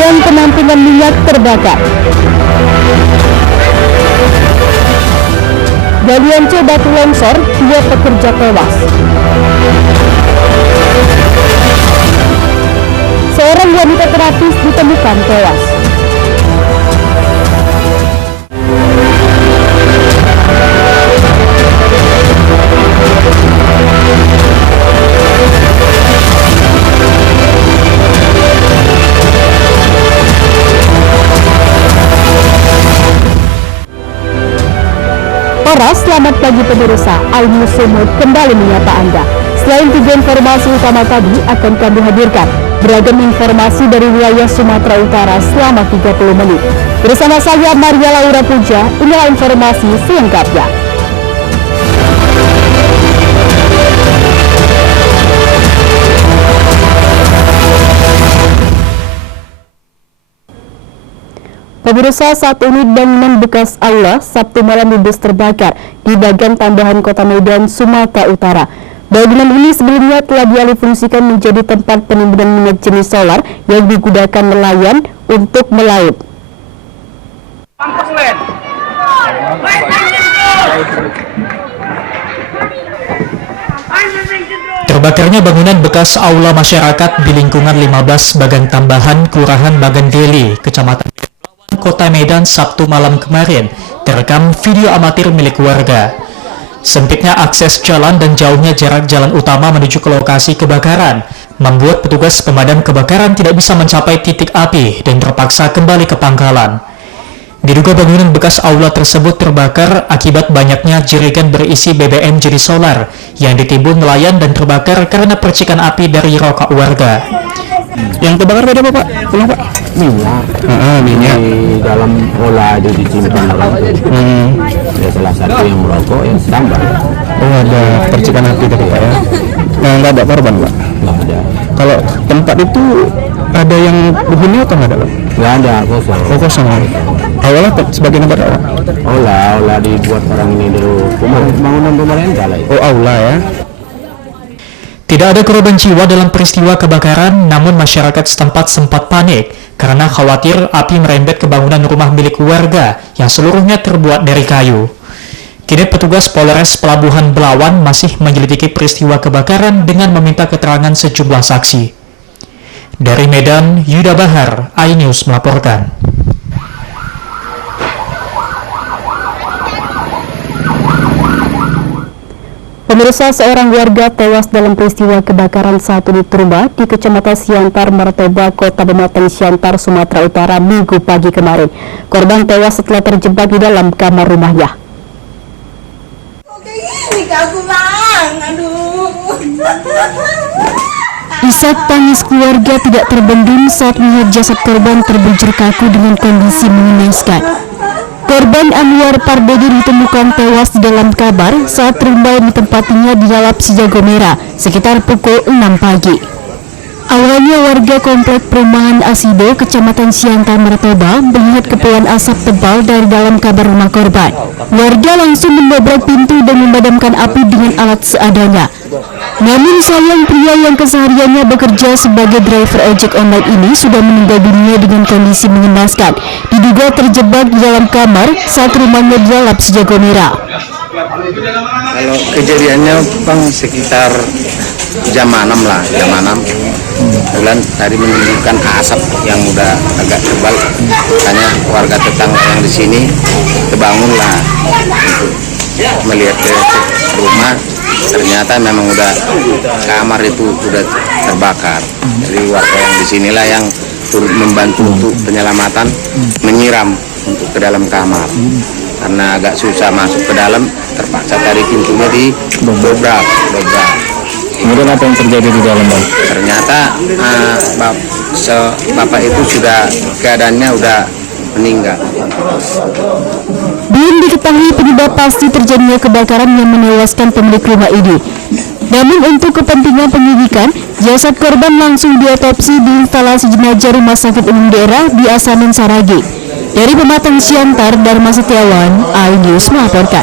gudang penampungan minyak terbakar. Galian C batu longsor, 2 pekerja tewas. Seorang wanita terapis ditemukan tewas. Selamat pagi pemirsa, iNews Sumut kembali menyapa Anda. Selain 3 informasi utama tadi, akan kami hadirkan beragam informasi dari wilayah Sumatera Utara selama 30 menit. Bersama saya Maria Laura Puja, inilah informasi selengkapnya. Pemirsa, saat ini bangunan bekas aula Sabtu malam ludes terbakar di bagian tambahan Kota Medan, Sumatera Utara. Bangunan ini sebelumnya telah dialih fungsikan menjadi tempat penimbunan minyak jenis solar yang digunakan nelayan untuk melaut. Terbakarnya bangunan bekas aula masyarakat di lingkungan 15 Bagan Tambahan, Kelurahan Bagan Deli, Kecamatan Kota Medan Sabtu malam kemarin terekam video amatir milik warga. Sempitnya akses jalan dan jauhnya jarak jalan utama menuju ke lokasi kebakaran membuat petugas pemadam kebakaran tidak bisa mencapai titik api dan terpaksa kembali ke pangkalan. Diduga bangunan bekas aula tersebut terbakar akibat banyaknya jerigen berisi BBM jenis solar yang ditimbun nelayan dan terbakar karena percikan api dari rokok warga. Yang terbakar beda apa, Pak? Pulang, Pak? Minyak. Minyak. Di dalam olah itu disimpan dalam. Ya, salah satu yang merokok yang tambah. Oh, ada percikan api tadi, Pak, ya? Nah, nggak ada korban, Pak? Nggak ada. Kalau tempat itu ada yang penghuni atau nggak ada, Pak? Nggak ada, kosong. Oh, kosong. Awalnya sebagai tempat apa? Olah dibuat orang ini dulu. Bangunan pemerintah lah. Oh, aula ya. Tidak ada korban jiwa dalam peristiwa kebakaran, namun masyarakat setempat sempat panik karena khawatir api merembet ke bangunan rumah milik warga yang seluruhnya terbuat dari kayu. Kini petugas Polres Pelabuhan Belawan masih menyelidiki peristiwa kebakaran dengan meminta keterangan sejumlah saksi. Dari Medan, Yuda Bahar, iNews melaporkan. Pemirsa, seorang warga tewas dalam peristiwa kebakaran satu unit rumah di Kecamatan Siantar, Martoba, Kota Pematang Siantar, Sumatera Utara, Minggu pagi kemarin. Korban tewas setelah terjebak di dalam kamar rumahnya. Isak tangis keluarga tidak terbendung saat melihat jasad korban terbujur kaku dengan kondisi mengenaskan. Korban Anwar Pardede ditemukan tewas di dalam kamar saat rumah yang ditempatinya dilalap si jago merah sekitar pukul 6 pagi. Awalnya warga komplek perumahan Asido, Kecamatan Siantar, Martoba melihat kepulan asap tebal dari dalam kamar rumah korban. Warga langsung mendobrak pintu dan memadamkan api dengan alat seadanya. Namun sayang, pria yang kesehariannya bekerja sebagai driver ojek online ini sudah meninggal dunia dengan kondisi mengenaskan. Diduga terjebak di dalam kamar saat rumahnya dilalap si jago merah. Kalau kejadiannya Bang sekitar jam 6 lah, jam 6. Bulan tadi menunjukkan asap yang udah agak tebal. Makanya warga tetangga yang di sini terbangunlah untuk melihat ke rumah. Ternyata memang udah kamar itu udah terbakar. Jadi warga yang di sinilah yang turut membantu untuk penyelamatan, menyiram untuk ke dalam kamar. Karena agak susah masuk ke dalam, terpaksa tadi pintunya didobrak. Kemudian apa yang terjadi di dalam, Bang? Ternyata bapak itu sudah keadaannya udah meninggal. Belum diketahui penyebab pasti terjadinya kebakaran yang menewaskan pemilik rumah ini. Namun untuk kepentingan penyidikan, jasad korban langsung diotopsi di instalasi jenazah Rumah Sakit Umum Daerah di Asamen Saragi. Dari Pematang Siantar, Dharma Setiawan, iNews melaporkan.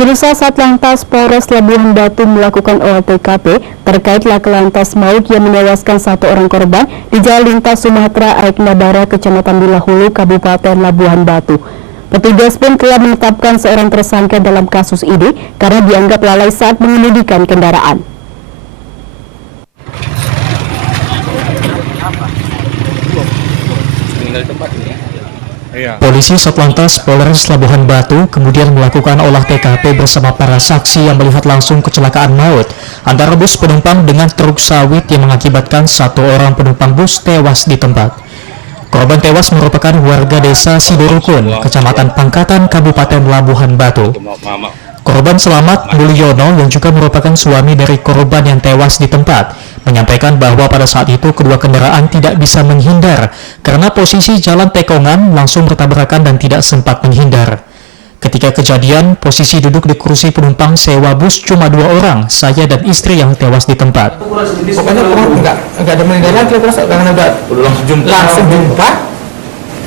Pemirsa, Satlantas Polres Labuhan Batu melakukan olah TKP terkait laka lantas maut yang menewaskan 1 orang korban di Jalan Lintas Sumatera Aik Nabara, Kecamatan Bilahulu, Kabupaten Labuhan Batu. Petugas pun telah menetapkan seorang tersangka dalam kasus ini karena dianggap lalai saat mengemudikan kendaraan. Polisi Satlantas Polres Labuhan Batu kemudian melakukan olah TKP bersama para saksi yang melihat langsung kecelakaan maut antara bus penumpang dengan truk sawit yang mengakibatkan 1 orang penumpang bus tewas di tempat. Korban tewas merupakan warga desa Sidorukun, Kecamatan Pangkatan, Kabupaten Labuhan Batu. Korban selamat Mulyono yang juga merupakan suami dari korban yang tewas di tempat menyampaikan bahwa pada saat itu kedua kendaraan tidak bisa menghindar karena posisi jalan tekongan langsung bertabrakan dan tidak sempat menghindar. Ketika kejadian, posisi duduk di kursi penumpang sewa bus cuma 2 orang, saya dan istri yang tewas di tempat. Pokoknya enggak ada menghindar lagi, karena udah langsung jumpa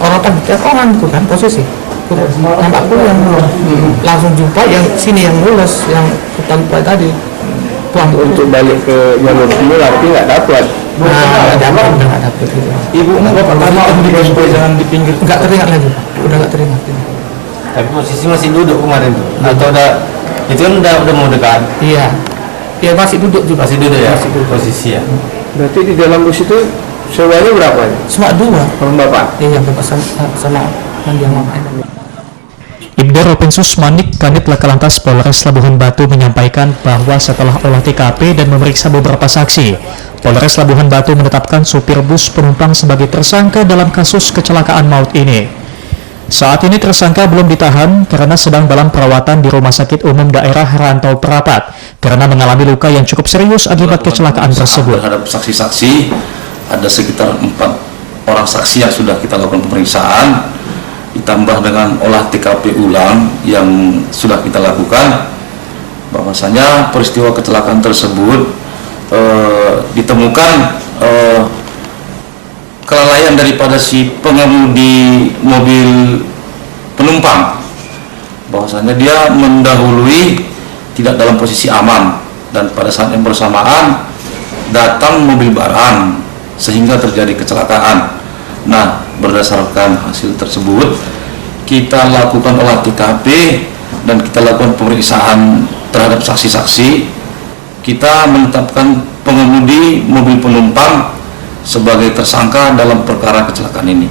orang kan tekongan itu kan posisi. Nampakku yang langsung jumpa yang sini yang lulus yang hutan tadi untuk balik ke jalur timur tapi nggak dapat. Nggak dapat. Ibu nggak pertama jangan di pinggir. Nggak teringat lagi, Pak. Udah nggak teringat. Tapi posisi masih duduk kemarin tuh. Atau udah itu kan udah mau dekat. Iya. Ya masih duduk juga. Masih duduk ya. Masih duduk posisi ya. Berarti di dalam bus itu sewanya berapa? Cuma 2. Sama Bapak? Iya, Bapak sama Mandiang Mama. Ibda Ropensus Manik, Kanit Lakalantas Polres Labuhan Batu menyampaikan bahwa setelah olah TKP dan memeriksa beberapa saksi, Polres Labuhan Batu menetapkan supir bus penumpang sebagai tersangka dalam kasus kecelakaan maut ini. Saat ini tersangka belum ditahan karena sedang dalam perawatan di Rumah Sakit Umum Daerah Rantau Perapat karena mengalami luka yang cukup serius akibat kecelakaan tersebut. Terhadap saksi-saksi, ada sekitar 4 orang saksi yang sudah kita lakukan pemeriksaan, ditambah dengan olah TKP ulang yang sudah kita lakukan, bahwasanya peristiwa kecelakaan tersebut ditemukan kelalaian daripada si pengemudi mobil penumpang, bahwasanya dia mendahului tidak dalam posisi aman dan pada saat yang bersamaan datang mobil barang sehingga terjadi kecelakaan. Nah, berdasarkan hasil tersebut kita lakukan olah TKP dan kita lakukan pemeriksaan terhadap saksi-saksi. Kita menetapkan pengemudi mobil penumpang sebagai tersangka dalam perkara kecelakaan ini.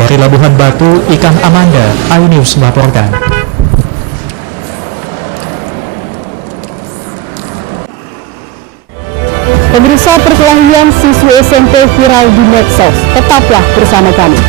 Dari Labuhan Batu, Ikang Amanda, iNews melaporkan. Pemirsa, perkelahian siswi SMP viral di medsos. Tetaplah bersama kami.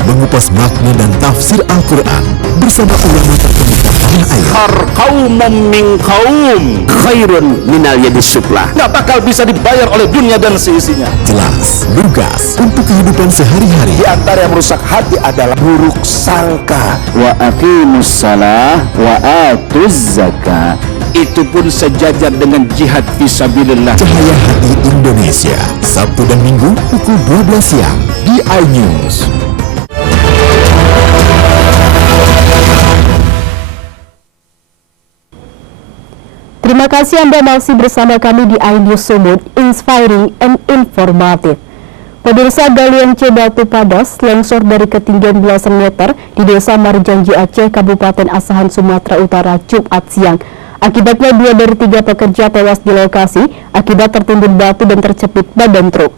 Mengupas makna dan tafsir Al-Quran bersama ulama terkemuka tanah air. Qauman min qaum khairun minal yadis suflah. Nggak bakal bisa dibayar oleh dunia dan seisinya. Jelas, lugas untuk kehidupan sehari-hari. Di antara yang merusak hati adalah buruk sangka. Wa aqimus salah wa atuz zakah. Itu pun sejajar dengan jihad fisabilillah. Cahaya Hati Indonesia, Sabtu dan Minggu pukul 12 siang di iNews. Terima kasih Anda masih bersama kami di iNews Sumut, inspiring and informative. Pemirsa, galian C Batu Padas longsor dari ketinggian belasan meter di Desa Marjanji Aceh, Kabupaten Asahan, Sumatera Utara, Jumat siang. Akibatnya 2 dari 3 pekerja tewas di lokasi akibat tertimbun batu dan tercepit badan truk.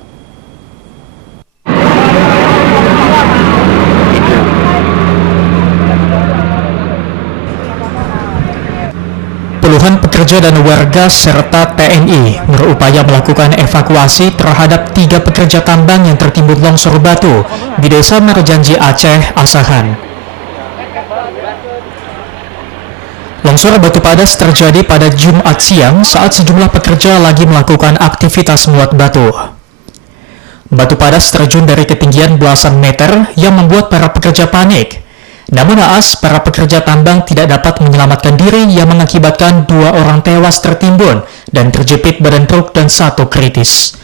Puluhan pekerja dan warga serta TNI berupaya melakukan evakuasi terhadap 3 pekerja tambang yang tertimbun longsor batu di Desa Marjanji Aceh, Asahan. Longsor batu padas terjadi pada Jumat siang saat sejumlah pekerja lagi melakukan aktivitas muat batu. Batu padas terjun dari ketinggian belasan meter yang membuat para pekerja panik. Namun naas, para pekerja tambang tidak dapat menyelamatkan diri yang mengakibatkan 2 orang tewas tertimbun dan terjepit badan truk dan 1 kritis.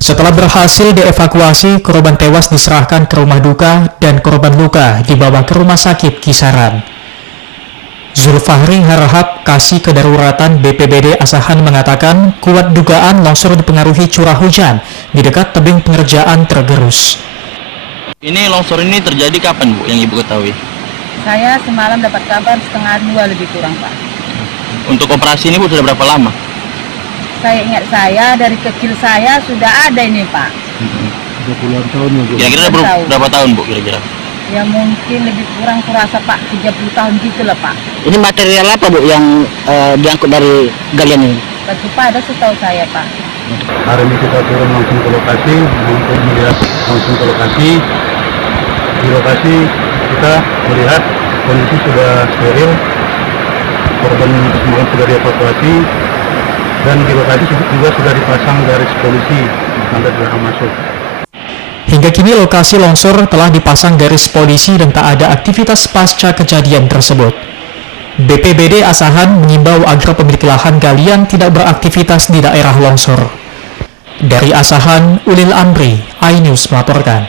Setelah berhasil dievakuasi, korban tewas diserahkan ke rumah duka dan korban luka dibawa ke rumah sakit Kisaran. Zulfahri Harahap, Kasih Kedaruratan BPBD Asahan mengatakan kuat dugaan longsor dipengaruhi curah hujan di dekat tebing pengerjaan tergerus. Ini longsor ini terjadi kapan, Bu, yang Ibu ketahui? Saya semalam dapat kabar 1:30 lebih kurang, Pak. Untuk operasi ini, Bu, sudah berapa lama? Saya ingat dari kecil saya sudah ada ini, Pak. 20-an tahun ya, Bu. Kira-kira berapa tahun, Bu, kira-kira? Ya mungkin lebih kurang kurasa, Pak, 30 tahun gitu lah, Pak. Ini material apa, Bu, yang diangkut dari galian ini? Batu pada setahu saya, Pak. Hari ini kita turun langsung ke lokasi untuk melihat langsung ke lokasi. Di lokasi kita melihat kondisi sudah steril, korban semua sudah dievakuasi, dan di lokasi juga sudah dipasang garis polisi tanda dilarang masuk. Hingga kini lokasi longsor telah dipasang garis polisi dan tak ada aktivitas pasca kejadian tersebut. BPBD Asahan mengimbau agar pemilik lahan galian tidak beraktivitas di daerah longsor. Dari Asahan, Ulil Amri, iNews melaporkan.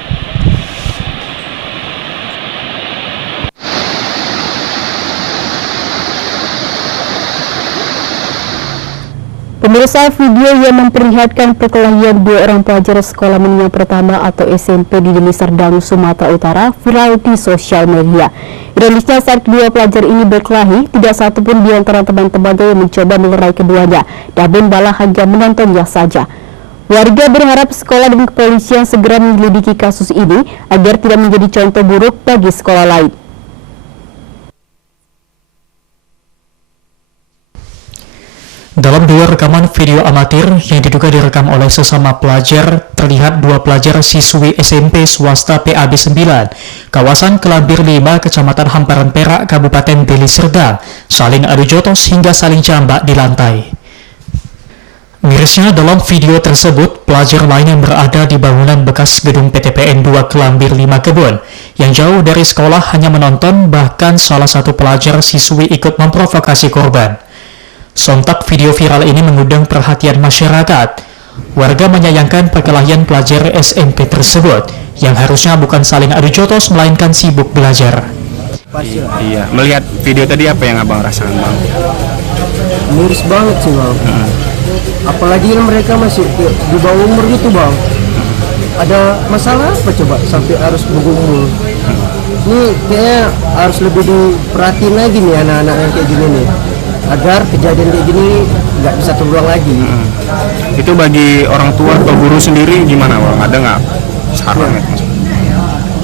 Pemirsa, video yang memperlihatkan perkelahian dua orang pelajar sekolah menengah pertama atau SMP di Deli Serdang, Sumatera Utara viral di sosial media. Ironisnya saat kedua pelajar ini berkelahi, tidak satupun di antara teman-temannya yang mencoba melerai keduanya, namun malah hanya menontonnya saja. Warga berharap sekolah dan kepolisian segera menyelidiki kasus ini agar tidak menjadi contoh buruk bagi sekolah lain. Dalam dua rekaman video amatir yang diduga direkam oleh sesama pelajar, terlihat dua pelajar siswi SMP swasta PAB 9, kawasan Kelambir 5, Kecamatan Hamparan Perak, Kabupaten Deli Serdang, saling adu jotos hingga saling jambak di lantai. Mirisnya, dalam video tersebut, pelajar lain yang berada di bangunan bekas gedung PTPN 2 Kelambir 5 Kebun, yang jauh dari sekolah hanya menonton, bahkan salah satu pelajar siswi ikut memprovokasi korban. Sontak video viral ini mengundang perhatian masyarakat. Warga menyayangkan perkelahian pelajar SMP tersebut, yang harusnya bukan saling adu jotos melainkan sibuk belajar. Iya, melihat video tadi apa yang abang rasakan, Bang? Miris banget sih, Bang. Apalagi mereka masih di bawah umur gitu, Bang. Ada masalah apa coba sampai harus bergumul? Ini kayaknya harus lebih diperhatiin lagi nih anak-anak yang kayak gini nih, agar kejadian kayak gini nggak bisa terulang lagi. Itu bagi orang tua atau guru sendiri gimana, Bang? Ada nggak saran?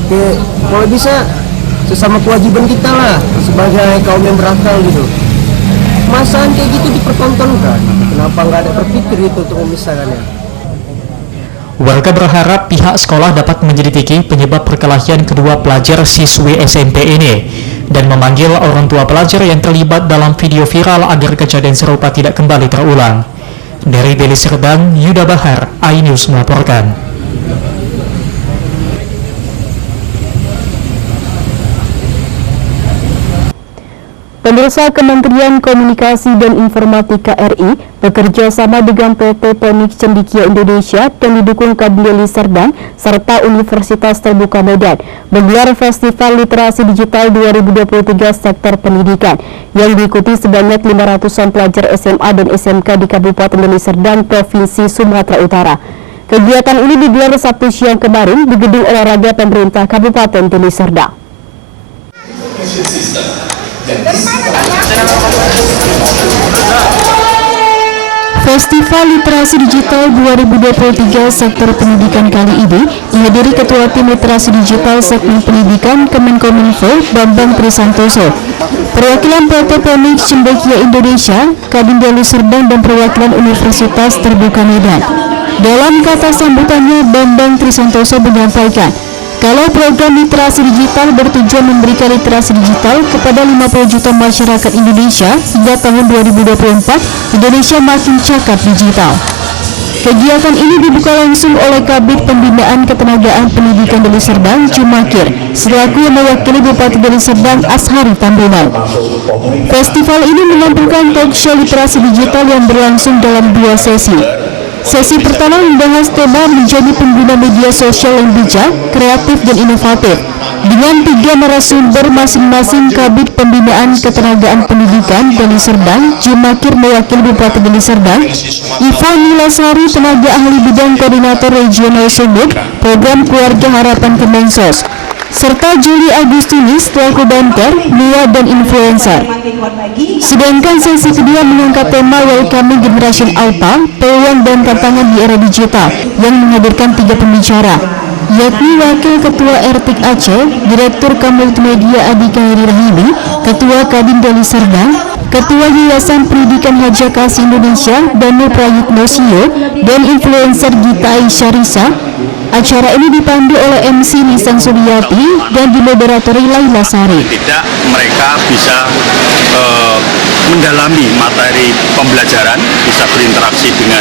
Oke, kalau bisa sesama kewajiban kita lah sebagai kaum yang berakal gitu. Masaan kayak gitu dipertontonkan. Kenapa nggak ada berpikir itu untuk memisahkannya? Warga berharap pihak sekolah dapat menyelidiki penyebab perkelahian kedua pelajar siswi SMP ini dan memanggil orang tua pelajar yang terlibat dalam video viral agar kejadian serupa tidak kembali terulang. Dari Deli Serdang, Yuda Bahar, iNews melaporkan. Pemirsa, Kementerian Komunikasi dan Informatika RI bekerja sama dengan PT Ponik Cendekia Indonesia dan didukung Kadin Deli Serdang serta Universitas Terbuka Medan menggelar Festival Literasi Digital 2023 sektor pendidikan yang diikuti sebanyak 500-an pelajar SMA dan SMK di Kabupaten Deli Serdang, Provinsi Sumatera Utara. Kegiatan ini digelar Sabtu siang kemarin di Gedung Olahraga Pemerintah Kabupaten Deli Serdang. Festival Literasi Digital 2023 sektor pendidikan kali ini dihadiri Ketua Tim Literasi Digital Segmen Pendidikan Kemenkominfo Bambang Trisantoso, perwakilan PT Ponik Cendekia Indonesia, Kadin Deli Serdang dan perwakilan Universitas Terbuka Medan. Dalam kata sambutannya, Bambang Trisantoso menyampaikan kalau program literasi digital bertujuan memberikan literasi digital kepada 50 juta masyarakat Indonesia hingga tahun 2024, Indonesia makin cakap digital. Kegiatan ini dibuka langsung oleh Kabid Pembinaan Ketenagaan Pendidikan Deli Serdang, Jumakir, selaku yang mewakili Bupati Deli Serdang, Ashari Tambunan. Festival ini menampilkan talk show literasi digital yang berlangsung dalam 2 sesi. Sesi pertama membahas tema menjadi pengguna media sosial yang bijak, kreatif, dan inovatif dengan 3 narasumber masing-masing Kabid Pembinaan Ketenagaan Pendidikan Deli Serdang, Jumakir mewakili Bupati Deli Serdang, Iva Nilasari tenaga ahli bidang koordinator regional Sumut, program Keluarga Harapan Kemensos, serta Juli Agustunis selaku banker, Mia dan influencer. Sedangkan sesi kedua mengangkat tema Welcoming Generation Alpha, peluang dan tantangan di era digital yang menghadirkan 3 pembicara, yakni Wakil Ketua RTIK Aceh, Direktur Multimedia Adika Heri Rahimi, Ketua Kadin Deli Serdang, Ketua Yayasan Pendidikan Haja Kasih Indonesia Danu Prayitno Sio, dan influencer Gita Aisyah Risa. Acara ini dipandu oleh MC Nisan Suryati dan dimoderatori Laila Sari. Tidak mereka bisa mendalami materi pembelajaran, bisa berinteraksi dengan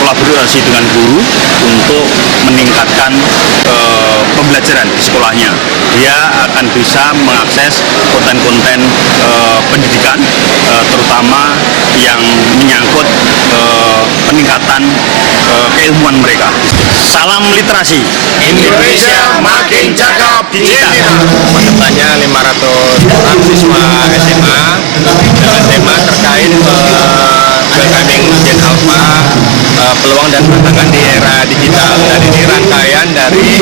kolaborasi dengan guru untuk meningkatkan pembelajaran di sekolahnya. Dia akan bisa mengakses konten-konten pendidikan, terutama yang menyangkut peningkatan keilmuan mereka. Salam literasi, Indonesia makin cakep digital. Pesertanya 500 orang siswa SMA dengan tema terkait Welcoming Gen Alpha, peluang dan tantangan di era digital. Dan ini rangkaian dari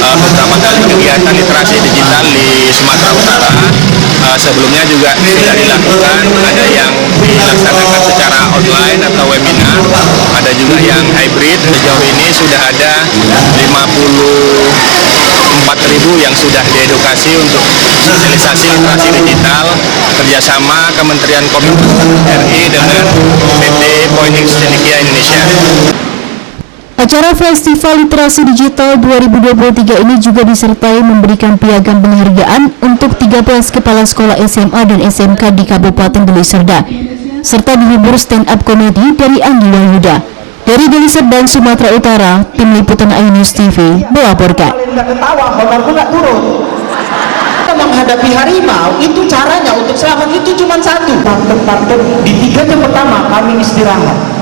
beberapa kali kegiatan literasi digital di Sumatera Utara. Sebelumnya juga sudah dilakukan, ada yang dilaksanakan secara online atau webinar, ada juga yang hybrid. Sejauh ini sudah ada 54.000 yang sudah diedukasi untuk sosialisasi literasi digital kerjasama Kementerian Kominfo RI dengan PT Phoenix Cendekia Indonesia. Acara Festival Literasi Digital 2023 ini juga disertai memberikan piagam penghargaan untuk 13 kepala sekolah SMA dan SMK di Kabupaten Deli Serdang, serta dihibur stand up komedi dari Andi Wahyuda. Dari Deli Serdang, Sumatera Utara, Tim Liputan Ainus TV melaporkan. Menghadapi harimau itu caranya untuk selamat itu cuma satu. Partai di 3 jam pertama kami istirahat.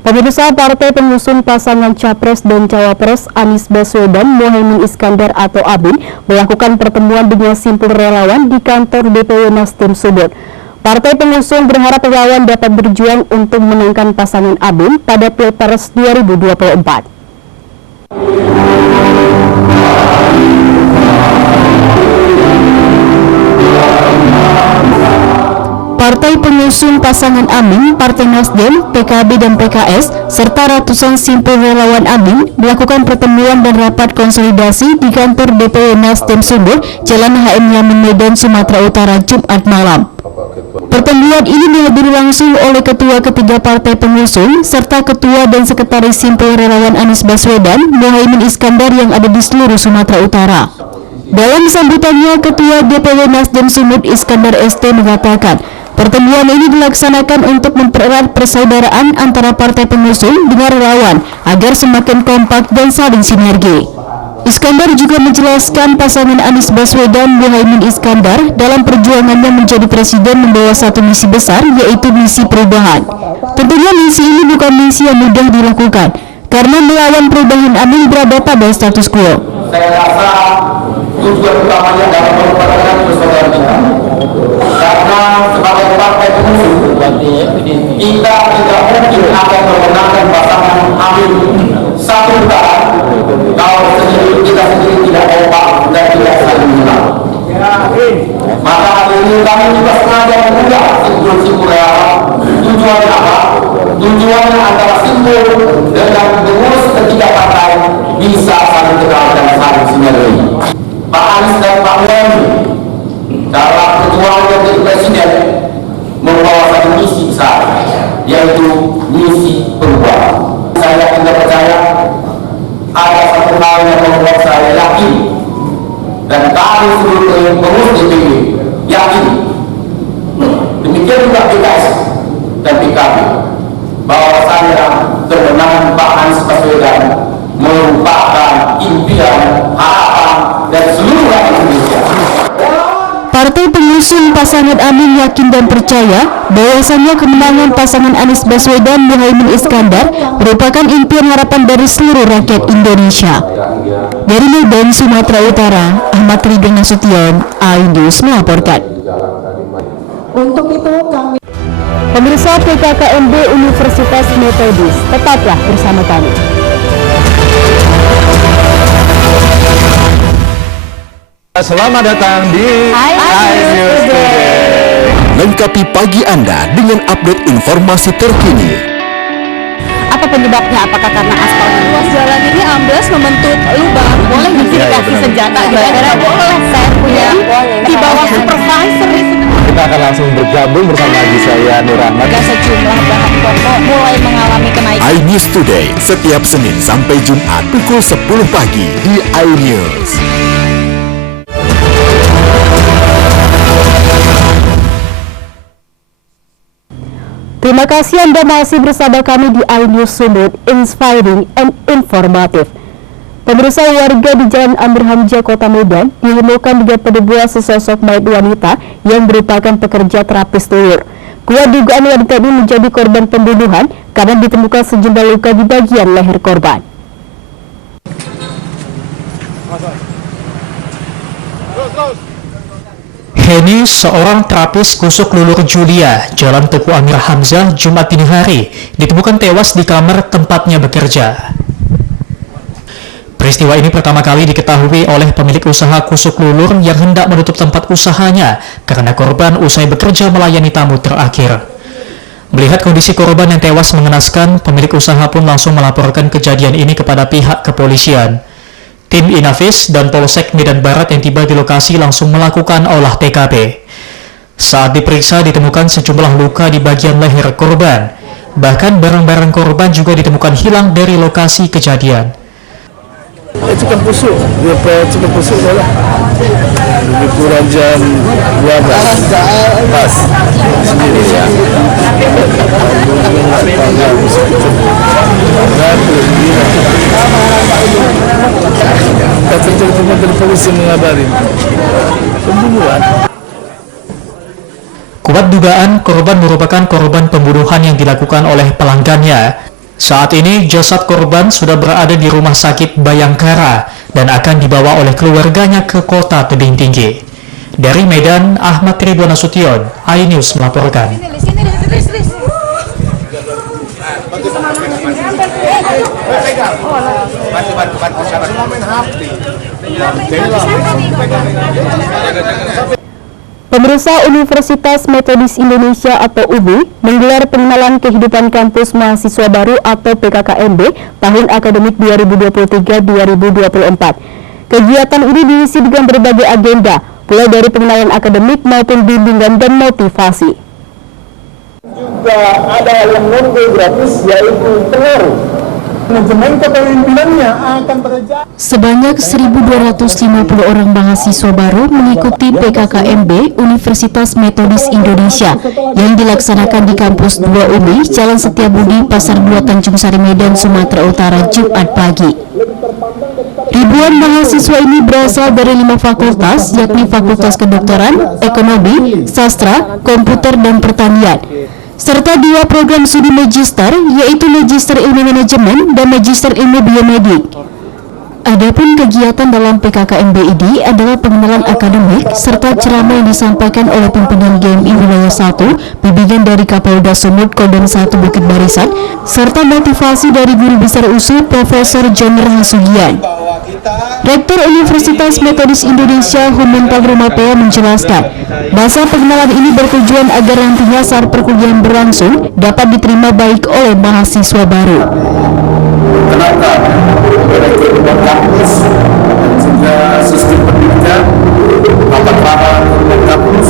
Pemirsa, partai pengusung pasangan Capres dan Cawapres Anies Baswedan Mohaimin Iskandar atau ABIN melakukan pertemuan dengan simpul relawan di kantor DPW Nasdem Sumut. Partai pengusung berharap relawan dapat berjuang untuk menangkan pasangan ABIN pada Pilpres 2024. Partai pengusung pasangan ABIN, Partai Nasdem, PKB dan PKS, serta ratusan simpul relawan ABIN melakukan pertemuan dan rapat konsolidasi di kantor DPW Nasdem Sumut, Jalan HM Yamin Medan, Sumatera Utara, Jumat malam. Pertemuan ini dihadiri langsung oleh ketua ketiga partai pengusung, serta ketua dan sekretaris simpul relawan Anies Baswedan, Mohaimin Iskandar yang ada di seluruh Sumatera Utara. Dalam sambutannya, Ketua DPW Nasdem Sumut Iskandar ST mengatakan, pertemuan ini dilaksanakan untuk mempererat persaudaraan antara partai pengusung dengan relawan agar semakin kompak dan saling sinergi. Iskandar juga menjelaskan pasangan Anies Baswedan Mohaimin Iskandar dalam perjuangannya menjadi presiden membawa satu misi besar, yaitu misi perubahan. Tentunya misi ini bukan misi yang mudah dilakukan karena melawan perubahan ABIN berada pada status quo. Saya rasa tujuan utamanya dalam mempertahankan persaudaraan karena sebagai partai pengusung kita tidak mungkin akan memenangkan pasangan ABIN satu putaran kalau kita sendiri tidak kompak dan tidak saling mengenal. Maka hari ini kami juga sengaja mengundang simpul-simpul relawan. Tujuannya apa? Tujuannya antara simpul dengan pengurus ketiga partai bisa saling kenal dan saling sinergi. Pak Anies dan Pak Mohaimin dalam perjuangan menjadi presiden membawa satu misi besar, yaitu misi perubahan. Saya tidak percaya ada satu hal yang membuat saya yakin, dan kami seluruh pengurus DPW yakin, demikian juga PKS dan PKB, bahwasannya kemenangan Pak Anies Baswedan merupakan impian, harapan dan seluruh rakyat Indonesia. Partai Partai pengusung pasangan Amin yakin dan percaya bahwasannya kemenangan pasangan Anies Baswedan Muhaimin Iskandar merupakan impian harapan dari seluruh rakyat Indonesia. Dari Medan, Sumatera Utara, Ahmad Ridwan Nasution, iNews melaporkan. Untuk itu kami Pemirsa PKKMB Universitas Metodis, tetaplah bersama kami. Selamat datang di iNews Today. Lengkapi pagi Anda dengan update informasi terkini. Apa penyebabnya? Apakah karena aspal ruas jalan ini ambles membentuk lubang? Boleh dikasih senjata kira-kira? Boleh. Saya punya di bawah supervisor. Kita akan langsung bergabung bersama lagi saya Nur Ahmad. Sejumlah bahan pokok mulai mengalami kenaikan. iNews Today setiap Senin sampai Jumat pukul 10 pagi di iNews. Terima kasih Anda masih bersama kami di iNews Sumut, inspiring and informatif. Pemirsa, warga di Jalan Amir Hamzah, Kota Medan ditemukan dengan penemuan sesosok mayat wanita yang merupakan pekerja terapis tuyul. Kuat dugaan wanita ini menjadi korban pembunuhan karena ditemukan sejumlah luka di bagian leher korban. Heni, seorang terapis kusuk lulur Julia, Jalan Tuku Amir Hamzah, Jumat dini hari, ditemukan tewas di kamar tempatnya bekerja. Peristiwa ini pertama kali diketahui oleh pemilik usaha kusuk lulur yang hendak menutup tempat usahanya karena korban usai bekerja melayani tamu terakhir. Melihat kondisi korban yang tewas mengenaskan, pemilik usaha pun langsung melaporkan kejadian ini kepada pihak kepolisian. Tim Inafis dan Polsek Medan Barat yang tiba di lokasi langsung melakukan olah TKP. Saat diperiksa ditemukan sejumlah luka di bagian leher korban. Bahkan barang-barang korban juga ditemukan hilang dari lokasi kejadian. Cukup busuk, dia cukup busuk lah. Lebih kurang jam 12 pas sendiri ya. Telepon dari polisi mengabari pembunuhan. Kuat dugaan korban merupakan korban pembunuhan yang dilakukan oleh pelanggannya. Saat ini jasad korban sudah berada di Rumah Sakit Bayangkara dan akan dibawa oleh keluarganya ke Kota Tebing Tinggi. Dari Medan, Ahmad Ridwan Nasution, iNews melaporkan. Pemirsa, Universitas Metodis Indonesia atau UMI menggelar pengenalan kehidupan kampus mahasiswa baru atau PKKMB tahun akademik 2023-2024. Kegiatan ini diisi dengan berbagai agenda, mulai dari pengenalan akademik maupun bimbingan dan motivasi. Juga ada yang non-geografis yaitu pengaruh. Manajemen kepemimpinannya akan berjalan. Sebanyak 1.250 orang mahasiswa baru mengikuti PKKMB Universitas Metodis Indonesia yang dilaksanakan di kampus 2 UMI, Jalan Setiabudi, Pasar 2, Tanjung Sari, Medan, Sumatera Utara, Jumat pagi. Ribuan mahasiswa ini berasal dari 5 fakultas, yakni Fakultas Kedokteran, Ekonomi, Sastra, Komputer, dan Pertanian, serta 2 program studi magister, yaitu Magister Ilmu Manajemen dan Magister Ilmu Biomedik. Adapun kegiatan dalam PKKMB ini adalah pengenalan akademik serta ceramah yang disampaikan oleh pimpinan GMI Wilayah 1, bimbingan dari Kapolda Sumut Kodam 1 Bukit Barisan, serta motivasi dari Guru Besar USU Profesor Joner Hasugian. Rektor Universitas Metodis Indonesia Humintal Rumapea menjelaskan, bahasa pengenalan ini bertujuan agar nantinya saat perkuliahan berlangsung dapat diterima baik oleh mahasiswa baru. Kenapa? Kehidupan kampus dan juga sistem pendidikan, tata krama kehidupan kampus,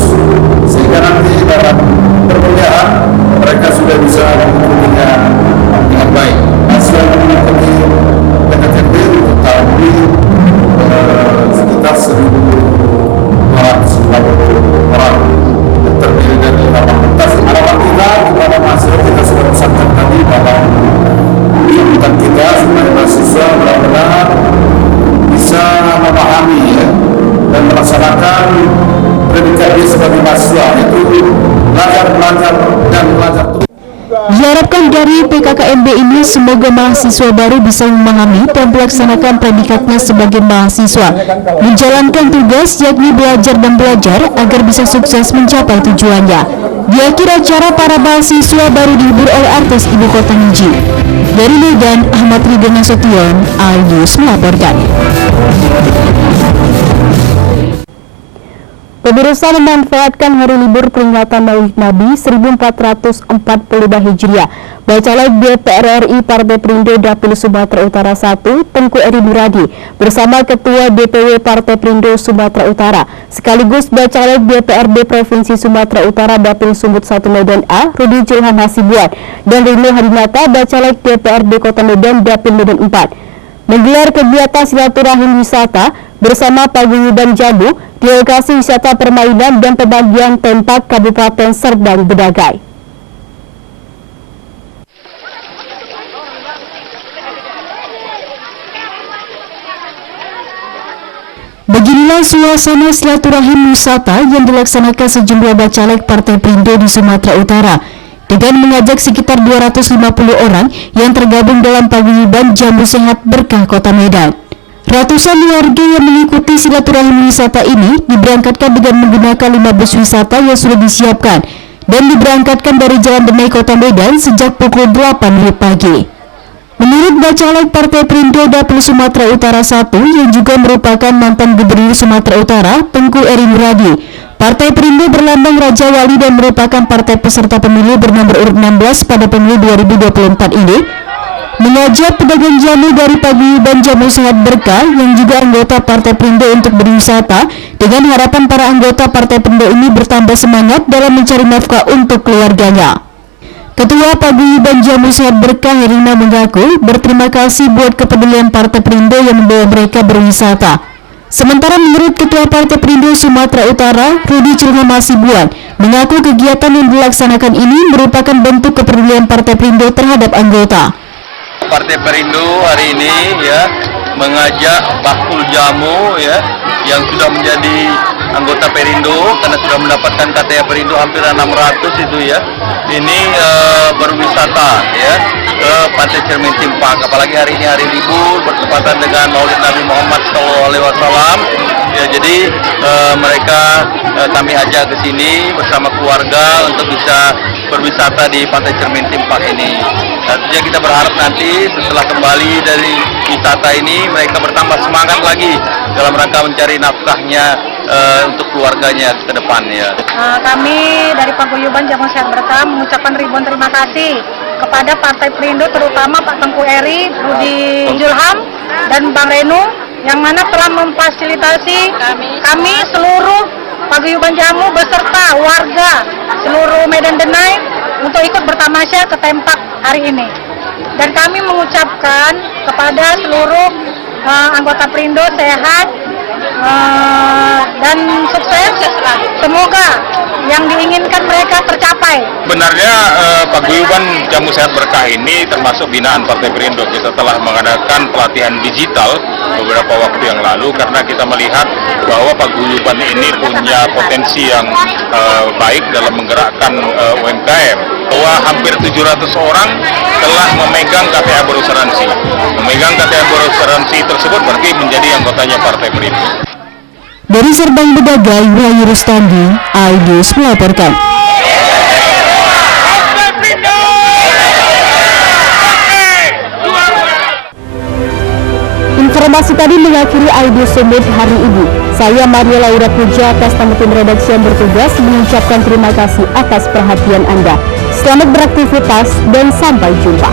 sehingga nanti dalam perkuliahan mereka sudah bisa mengikutinya dengan baik. Hasil mengikuti PKKMB untuk tahun ini sekitar 1.250 orang yang terdiri dari 5 fakultas. Harapan kita kepada mahasiswa kita sudah pesankan tadi bahwa tuntutan kita supaya mahasiswa benar-benar bisa memahami dan melaksanakan predikat dia sebagai mahasiswa, itu belajar dan belajar terus. Diharapkan dari PKKMB ini semoga mahasiswa baru bisa memahami dan melaksanakan predikatnya sebagai mahasiswa, menjalankan tugas yakni belajar dan belajar agar bisa sukses mencapai tujuannya. Di akhir acara, para mahasiswa baru dihibur oleh artis ibu kota Niji. Dari Medan, Ahmad Ridho Nasution, iNews melaporkan. Pemirsa, memanfaatkan hari libur peringatan Maulid Nabi 1442 Hijriah, Bacalek DPR RI Partai Perindo Dapil Sumatera Utara 1, Tengku Eri Nuradi, bersama Ketua DPW Partai Perindo Sumatera Utara, sekaligus Bacalek DPRD Provinsi Sumatera Utara Dapil Sumut 1 Medan A, Rudi Julham Hasibuan, dan Rino Hadinata, Bacalek DPRD Kota Medan Dapil Medan 4. Menggelar kegiatan silaturahim wisata bersama paguyuban Jambu di lokasi wisata permainan dan pembagian tempat Kabupaten Serdang Bedagai. Beginilah suasana silaturahim wisata yang dilaksanakan sejumlah bacalek Partai Perindo di Sumatera Utara, dengan mengajak sekitar 250 orang yang tergabung dalam paguyuban Jambu Sehat Berkah Kota Medan. Ratusan warga yang mengikuti silaturahim wisata ini diberangkatkan dengan menggunakan 5 bus wisata yang sudah disiapkan dan diberangkatkan dari Jalan Demai Kota Medan sejak pukul 8 pagi. Menurut Bacalek Partai Perindo Dapil Sumatera Utara 1 yang juga merupakan mantan Gubernur Sumatera Utara, Tengku Eri Nuradi, Partai Perindo berlambang Raja Wali dan merupakan partai peserta pemilu bernomor urut 16 pada pemilu 2024 ini, mengajak pedagang jamu dari paguyuban Jamu Sehat Berkah yang juga anggota Partai Perindo untuk berwisata dengan harapan para anggota Partai Perindo ini bertambah semangat dalam mencari nafkah untuk keluarganya. Ketua Paguyuban Jamu Sehat Berkah Herina mengaku berterima kasih buat kepedulian Partai Perindo yang membawa mereka berwisata. Sementara menurut Ketua Partai Perindo Sumatera Utara, Rudi Julham Hasibuan, mengaku kegiatan yang dilaksanakan ini merupakan bentuk kepedulian Partai Perindo terhadap anggota. Partai Perindo hari ini ya mengajak bakul jamu ya yang sudah menjadi anggota Perindo karena sudah mendapatkan KTA Perindo hampir 600 itu ya. Ini berwisata ya ke Pantai Cermin Timpak, apalagi hari ini hari libur bertepatan dengan Maulid Nabi Muhammad SAW. Ya, jadi mereka kami ajak ke sini bersama keluarga untuk bisa berwisata di Pantai Cermin Timpak ini. Tentunya kita berharap nanti setelah kembali dari wisata ini mereka bertambah semangat lagi dalam rangka mencari nafkahnya untuk keluarganya ke depannya. Kami dari Paguyuban Jamu Sehat Berkah mengucapkan ribuan terima kasih kepada Partai Perindo, terutama Pak Tengku Eri, Rudi Julham, dan Bang Renu, yang mana telah memfasilitasi kami seluruh Paguyuban Jamu beserta warga seluruh Medan Denai untuk ikut bertamasya ke Tempak hari ini. Dan kami mengucapkan kepada seluruh anggota Perindo sehat dan sukses. Semoga yang diinginkan mereka tercapai. Sebenarnya Paguyuban Jamu Sehat Berkah ini termasuk binaan Partai Perindo. Kita telah mengadakan pelatihan digital beberapa waktu yang lalu karena kita melihat bahwa Paguyuban ini punya potensi yang baik dalam menggerakkan UMKM. Bahwa hampir 700 orang telah memegang KTA Berasuransi. Memegang KTA Berasuransi tersebut berarti menjadi anggotanya Partai Perindo. Dari Serdang Bedagai, Wahyu Rustandi, iNews melaporkan. Informasi tadi mengakhiri iNews Summit hari ini. Saya Maria Laura Puja atas nama tim redaksi yang bertugas mengucapkan terima kasih atas perhatian Anda. Selamat beraktivitas dan sampai jumpa.